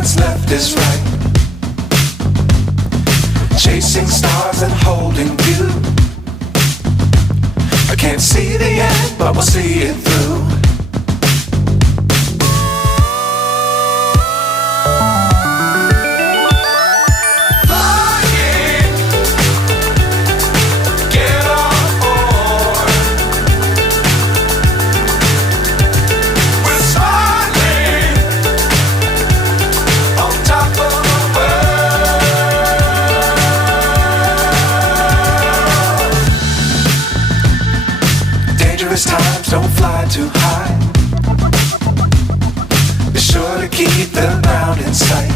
what's left is right. Chasing stars and holding you. I can't see the end, but we'll see it through. Times don't fly too high. Be sure to keep the ground in sight.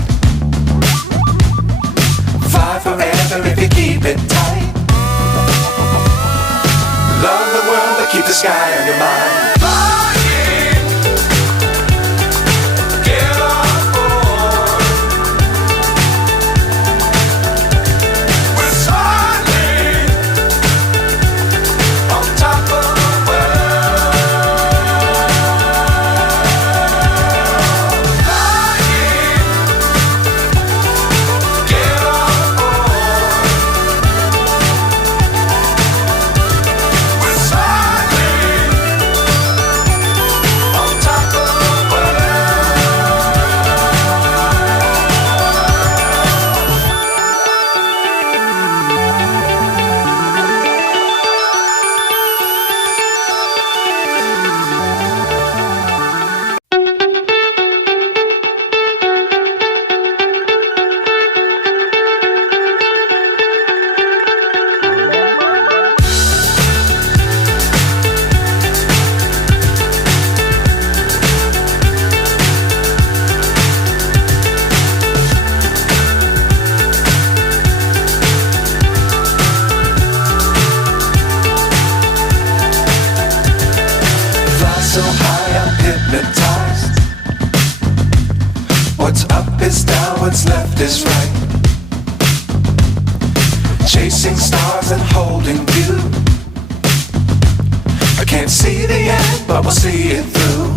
Fly forever if you keep it tight. Love the world but keep the sky on your mind. So high I'm hypnotized. What's up is down, what's left is right. Chasing stars and holding you. I can't see the end, but we'll see it through.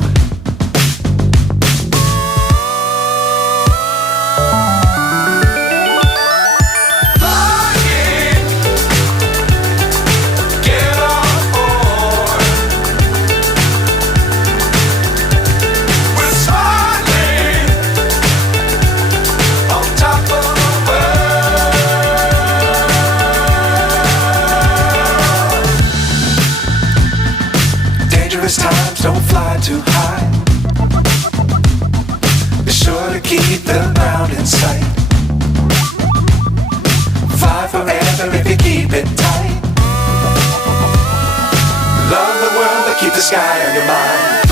Times don't fly too high. Be sure to keep the ground in sight. Fly forever if you keep it tight. Love the world but keep the sky on your mind.